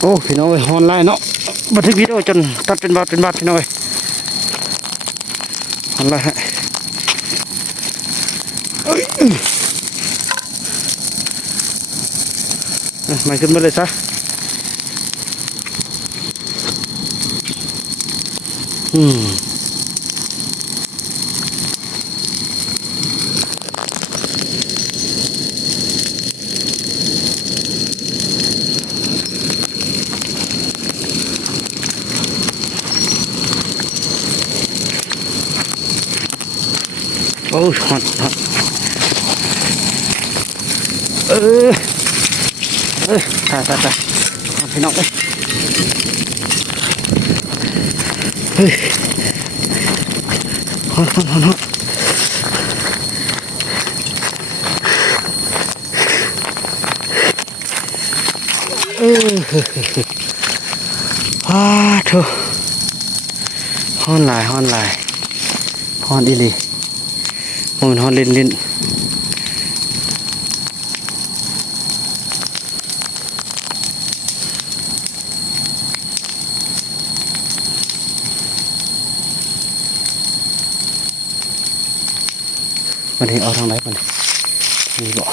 โอ้พี่น้องเอ้ยฮอนไลน์เนาะบันทึกวิดีโอจนตัดเป็นบาทพี่น้องเอ้ยฮอนไลน์ฮะไม่ขึ้นมาเลยซะโอ้ฮอนตายพี่น้องเอ้ยเฮ้ยฮอนโธ่ฮอนหลายฮอนอีหลีมันฮอนลิ้นมันเห็นเอาทางไหนมันนี่บ่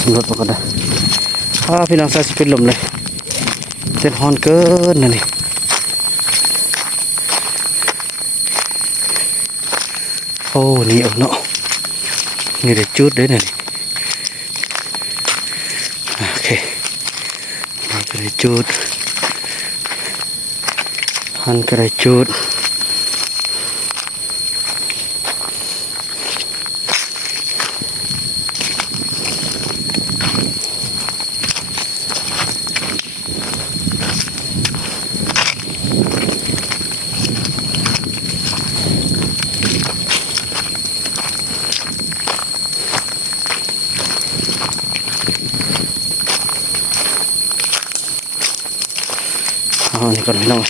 สำรวจไปก่อนนะพี่น้องใส่สปิดลมเลยเต้นฮอนเกินนะนี่โอ้นี่เอาเนาะนี่เด็ดจุดเลยนะนี่โอเคมันก็ได้จุดฮันก็ได้จุดนี่ก่อนพี่น้อง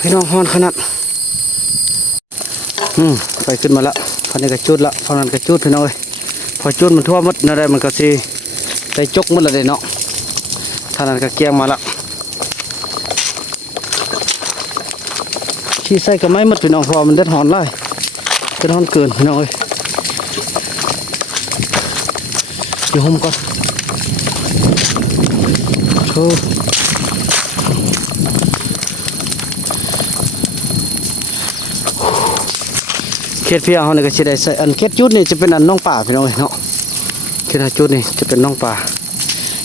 พี่น้องฮอนขนาดไปขึ้นมาละพันนี้ก็จุดละพันนั้นก็จุดพี่น้องเอ้ยพอจุดมันทั่วหมดนั่นแหละมันก็สิได้จกหมดเลยเนาะท่านั้นก็เกี่ยงมาละขี้ใส่ก็ไม่หมดพี่น้องพอมันเด็ดหอนไล่เด็ดหอนเกินพี่น้องเอ้ยอยู่ห่มก่อนโธ่เขตเพียงเขาเนี่ยก็จะได้ใส่อันเขตจุดนี่จะเป็นอันน้องป่าพี่น้องเนาะเขตจุดนี่จะเป็นน้องป่า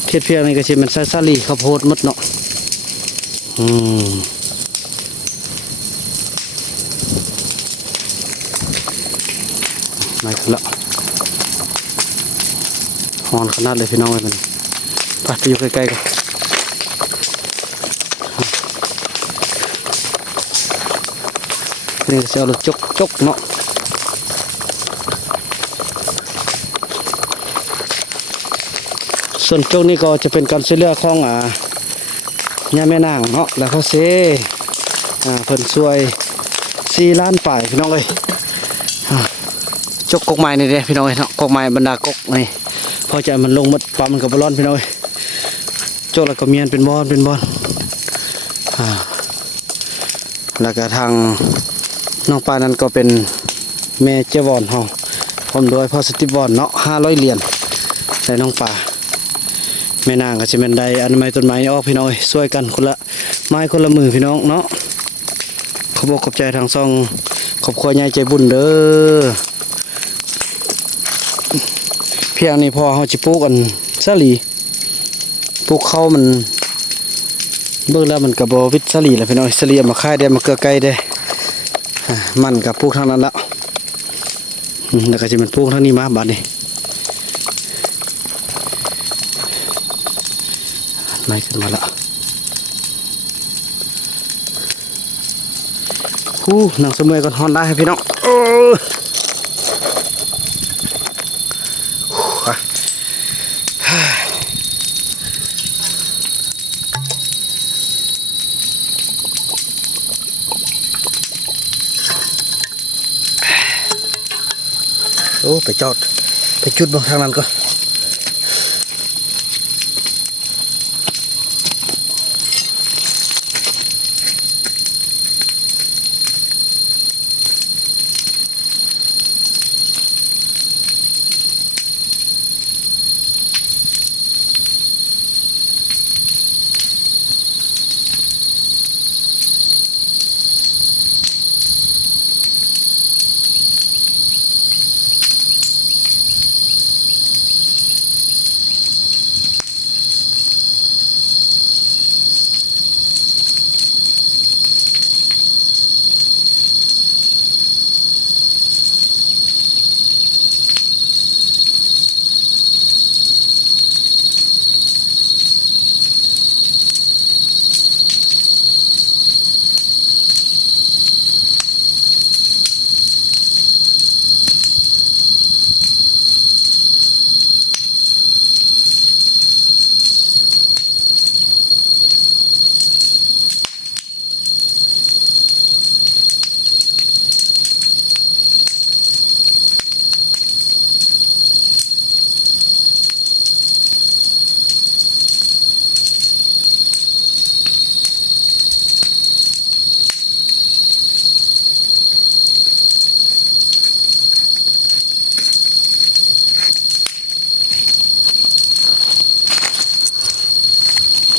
เขตเพียงนี่ก็จะเป็นใส่ซาลีข้าวโพดมดเนาะ ไม่ขึ้นละหอนขนาดเลยพี่น้องเลยมันไปอยู่ใกล้ๆกันนี่จะเอาลูกจกเนาะส่วนจกนี่ก็จะเป็นการช่วยเหลือของย่าแม่นางเนาะแล้วเขาเซ่เพิ่นช่วย4 ล้านป่ายพี่น้องเอ้ยจกกกไม้นี่เด้พี่น้องเอ้ยเนาะกกไม้บรรดากกนี่พอใจมันลงหมดปลามันก็บ่ร้อนพี่น้องเอ้ยจกแล้วก็เมียนเป็นบอนแล้วก็ทางน้องปลานั้นก็เป็นแม่เจ้าวอนเฮาพร้อมด้วยพ่อสติวอนเนาะ500 เหรียญได้น้องปลาแม่นางก็จะเป็นได้อนามัยต้นไม้ออกพี่น้องเอ้ยช่วยกันคนละไม้คนละมือพี่น้องเนาะขอบอกขอบใจทางซ่องขอบคุณยายใจบุญเด้อเพียงนี้พอเฮาสิปลูกกันสาลีปลูกข้าวมันเบิ่งแล้วมันก็บ่วิตสาลีแหละพี่น้องสาลีเอามาขายได้มาเกลือไก่ได้มันก็ปลูกทางนั้นละแล้วก็สิมันปลูกทางนี้มาบัดนี้ไม่ขึ้นมาละนั่งสมัยก่อนฮอนได้ให้พี่น้องไปจอดไปจุดบางทางนั้นก็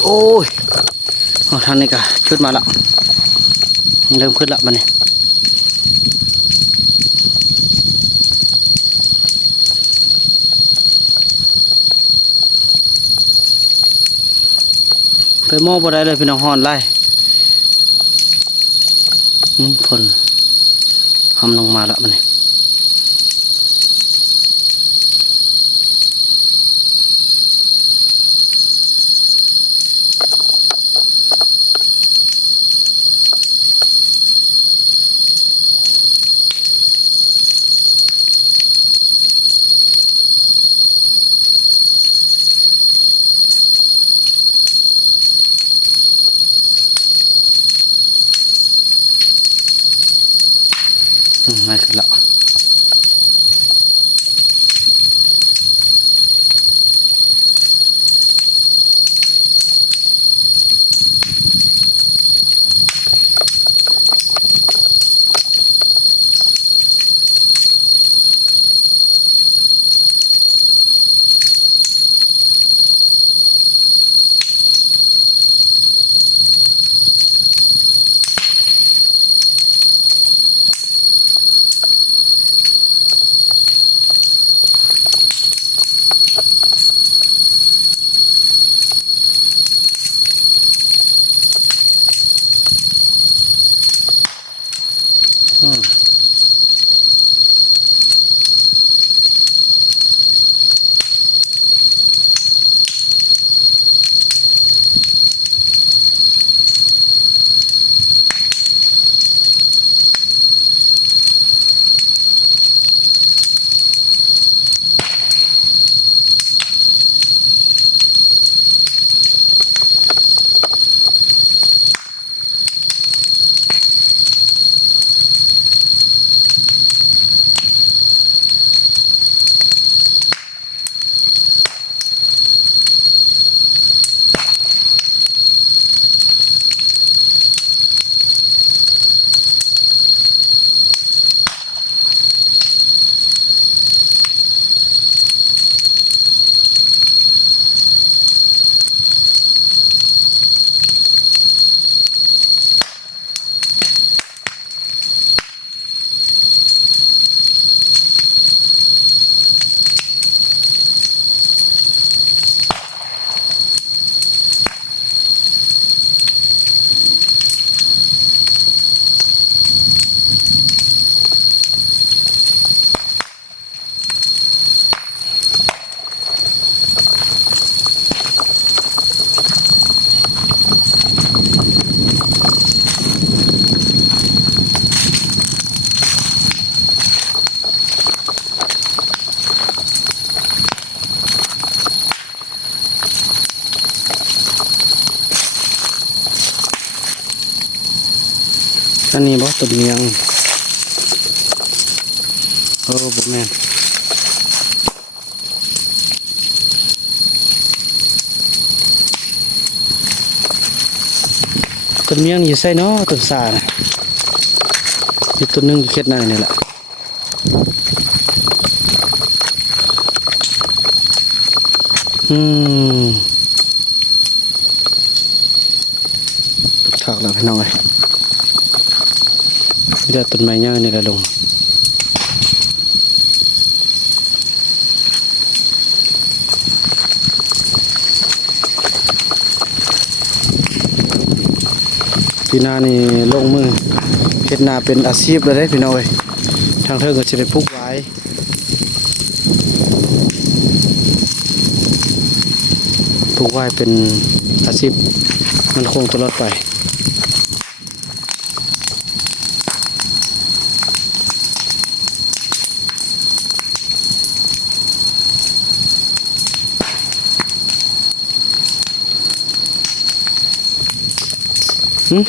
โอ้ยทางนี้ก็ชุดมาแล้วเริ่มขึ้นละมันนี่ไปมองบ่ได้เลยพี่น้องฮอนไล่ฝนทำลงมาแล้วมันนี่ไม่ขึ้นละ อันนี้บ่ต้นเมียงบ่แม่นต้นเมียงอยู่ไสเนาะต้นสาน่ะมีต้นนึงอยู่เขตหน้านี่แหละคักแล้วพี่น้องเอ้ยเดี๋ยวต้นไม้ใหญ่นี่ละลงปีหน้านี่ลงมือเฮ็ดนาเป็นอาชีพเลยเด้พี่น้องเอ้ยทางเทิงก็สิได้ปลูกไว้เป็นอาชีพมันคงตลอดไป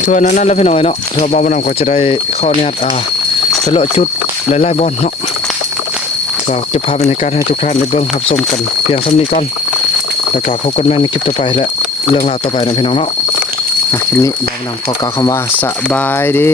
ทั่วนั้นแล้วพี่น้อยเนาะทั่วบ่าวน้ำก็จะได้ข้ออนุญาตไปเลาะจุดหลายๆบ่อนเนาะก็เก็บภาพบรรยากาศให้ทุกท่านได้เบิ่งรับชมกันเพียงส่ำนี้ก่อนแล้วก็พบกันใหม่ในคลิปต่อไปและเรื่องราวต่อไปนะพี่น้องเนาะคลิปนี้บ่าวน้ำขอกล่าวคำว่าสบายดี